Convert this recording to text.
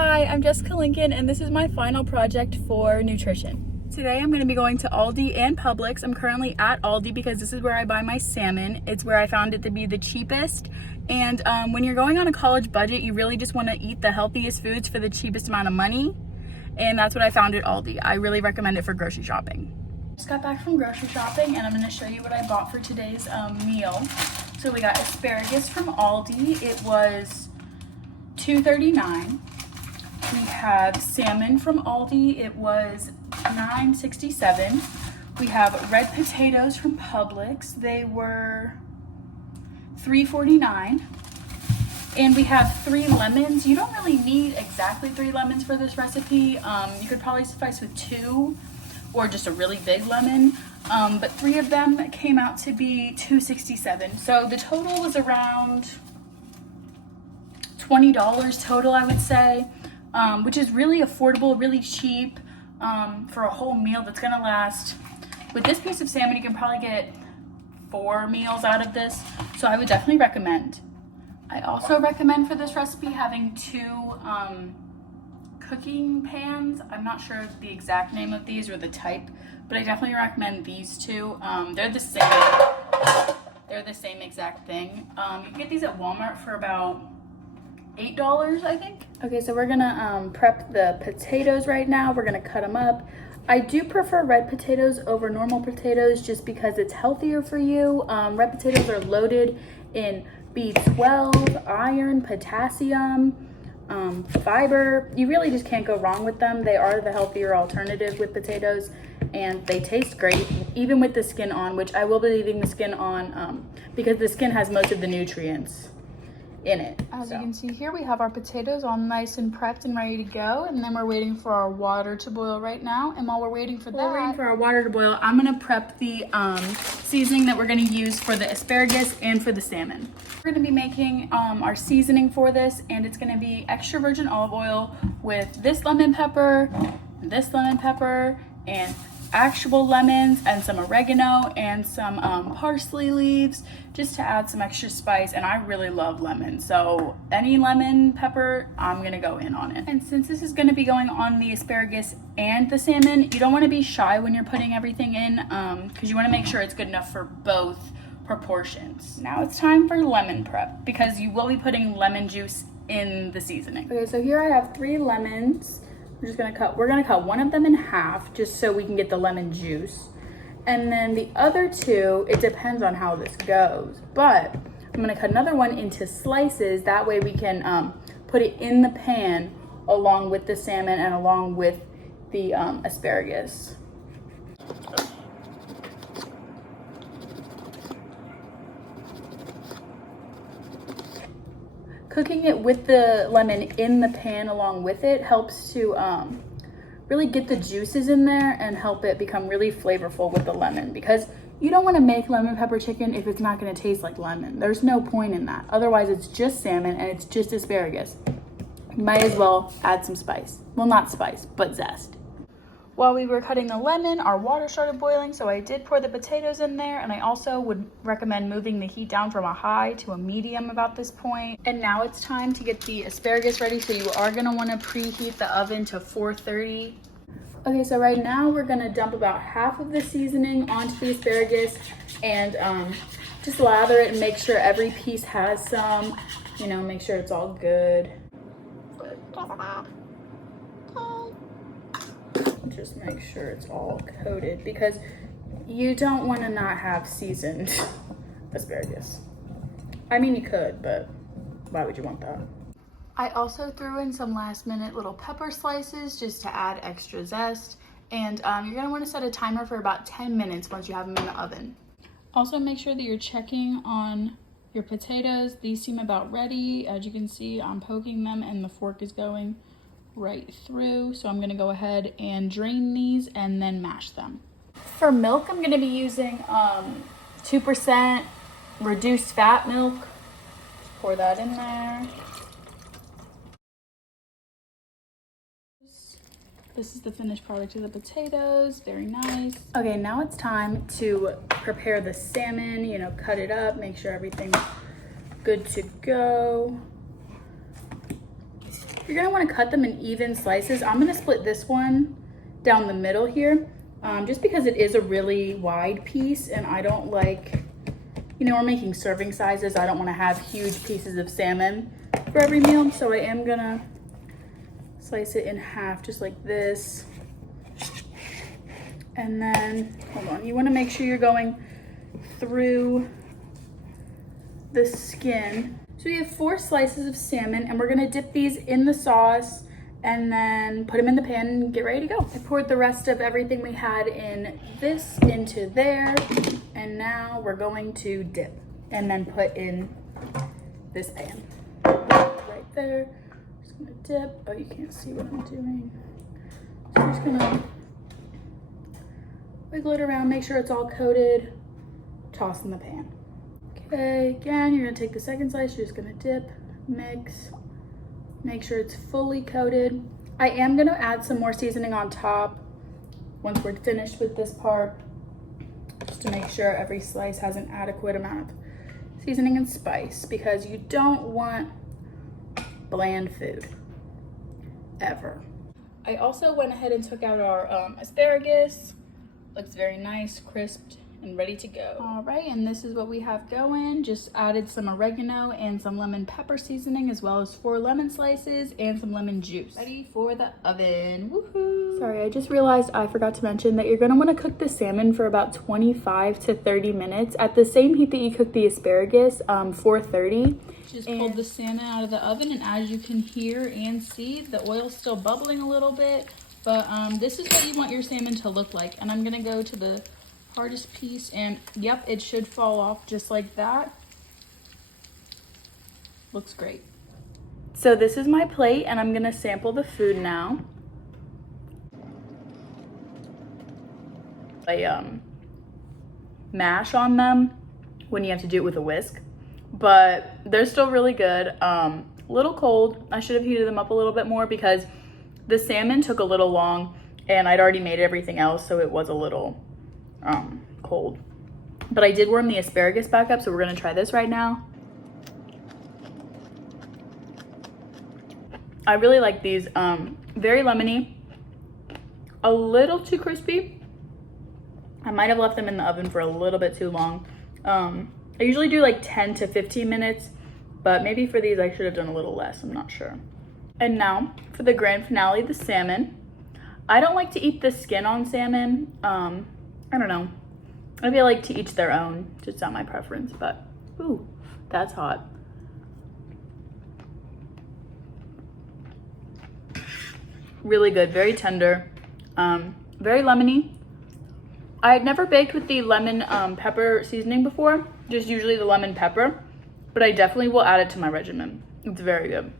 Hi, I'm Jessica Lincoln, and this is my final project for nutrition. Today I'm going to be going to Aldi and Publix. I'm currently at Aldi because this is where I buy my salmon. It's where I found it to be the cheapest. And when you're going on a college budget, you really just want to eat the healthiest foods for the cheapest amount of money. And that's what I found at Aldi. I really recommend it for grocery shopping. Just got back from grocery shopping, and I'm going to show you what I bought for today's meal. So we got asparagus from Aldi. It was $2.39. We have salmon from Aldi. It was $9.67. We have red potatoes from Publix. They were $3.49. And we have 3 lemons. You don't really need exactly 3 lemons for this recipe. You could probably suffice with 2 or just a really big lemon. But 3 of them came out to be $2.67. So the total was around $20 total, I would say. Which is really affordable, really cheap for a whole meal that's gonna last. With this piece of salmon, you can probably get 4 meals out of this, so I would definitely recommend. I also recommend for this recipe having 2 cooking pans. I'm not sure the exact name of these or the type, but I definitely recommend these 2. They're the same. They're the same exact thing. You can get these at Walmart for about $8, I think. Okay, so we're gonna prep the potatoes right now. We're gonna cut them up. I do prefer red potatoes over normal potatoes just because it's healthier for you. Red potatoes are loaded in B12, iron, potassium, fiber. You really just can't go wrong with them. They are the healthier alternative with potatoes, and they taste great even with the skin on, which I will be leaving the skin on because the skin has most of the nutrients in it. As you can see here, we have our potatoes all nice and prepped and ready to go, and then we're waiting for our water to boil right now. And while we're waiting for our water to boil, I'm gonna prep the seasoning that we're gonna use for the asparagus and for the salmon. We're gonna be making our seasoning for this, and it's gonna be extra virgin olive oil with this lemon pepper, and actual lemons, and some oregano and some parsley leaves, just to add some extra spice. And I really love lemon, so any lemon pepper, I'm gonna go in on it. And since this is gonna be going on the asparagus and the salmon, you don't want to be shy when you're putting everything in because you want to make sure it's good enough for both proportions. Now it's time for lemon prep because you will be putting lemon juice in the seasoning. Okay, so here I have 3 lemons. We're gonna cut one of them in half just so we can get the lemon juice. And then the other 2, it depends on how this goes, but I'm gonna cut another one into slices. That way we can put it in the pan along with the salmon and along with the asparagus. Cooking it with the lemon in the pan along with it helps to really get the juices in there and help it become really flavorful with the lemon, because you don't want to make lemon pepper chicken if it's not going to taste like lemon. There's no point in that. Otherwise, it's just salmon and it's just asparagus. You might as well add some spice. Well, not spice, but zest. While we were cutting the lemon, our water started boiling, so I did pour the potatoes in there, and I also would recommend moving the heat down from a high to a medium about this point. And now it's time to get the asparagus ready, so you are gonna wanna preheat the oven to 430. Okay, so right now we're gonna dump about half of the seasoning onto the asparagus and just lather it and make sure every piece has some, make sure it's all good. Just make sure it's all coated because you don't want to not have seasoned asparagus. I mean, you could, but why would you want that? I also threw in some last minute little pepper slices just to add extra zest. And you're going to want to set a timer for about 10 minutes once you have them in the oven. Also make sure that you're checking on your potatoes. These seem about ready. As you can see, I'm poking them and the fork is going right through, so I'm gonna go ahead and drain these and then mash them. For milk, I'm gonna be using 2% reduced fat milk. Just pour that in there. This is the finished product of the potatoes. Very nice. Okay, now it's time to prepare the salmon. Cut it up, make sure everything's good to go. You're gonna wanna cut them in even slices. I'm gonna split this one down the middle here, just because it is a really wide piece and I don't like, you know, we're making serving sizes. I don't wanna have huge pieces of salmon for every meal. So I am gonna slice it in half just like this. And then, hold on, you wanna make sure you're going through the skin. So we have 4 slices of salmon and we're gonna dip these in the sauce and then put them in the pan and get ready to go. I poured the rest of everything we had in this into there, and now we're going to dip and then put in this pan. Right there, just gonna dip. Oh, you can't see what I'm doing. So I'm just gonna wiggle it around, make sure it's all coated, toss in the pan. Okay, again, you're gonna take the second slice, you're just gonna dip, mix, make sure it's fully coated. I am gonna add some more seasoning on top once we're finished with this part, just to make sure every slice has an adequate amount of seasoning and spice, because you don't want bland food, ever. I also went ahead and took out our asparagus. Looks very nice, crisped, and ready to go. All right, and this is what we have going. Just added some oregano and some lemon pepper seasoning, as well as 4 lemon slices and some lemon juice. Ready for the oven. Woohoo! Sorry, I just realized I forgot to mention that you're gonna wanna cook the salmon for about 25 to 30 minutes at the same heat that you cook the asparagus, 430. Just pulled the salmon out of the oven, and as you can hear and see, the oil's still bubbling a little bit, but this is what you want your salmon to look like. And I'm gonna go to the hardest piece, and yep, it should fall off just like that. Looks great. So this is my plate, and I'm gonna sample the food now. I mash on them when you have to do it with a whisk, but they're still really good. Little cold. I should have heated them up a little bit more because the salmon took a little long and I'd already made everything else, so it was a little cold. But I did warm the asparagus back up, so we're gonna try this right now. I really like these. Very lemony, a little too crispy. I might have left them in the oven for a little bit too long. I usually do like 10 to 15 minutes, but maybe for these I should have done a little less, I'm not sure. And now for the grand finale, the salmon. I don't like to eat the skin on salmon. I don't know. I feel like to each their own, just not my preference, but ooh, that's hot. Really good, very tender, very lemony. I had never baked with the lemon pepper seasoning before, just usually the lemon pepper, but I definitely will add it to my regimen. It's very good.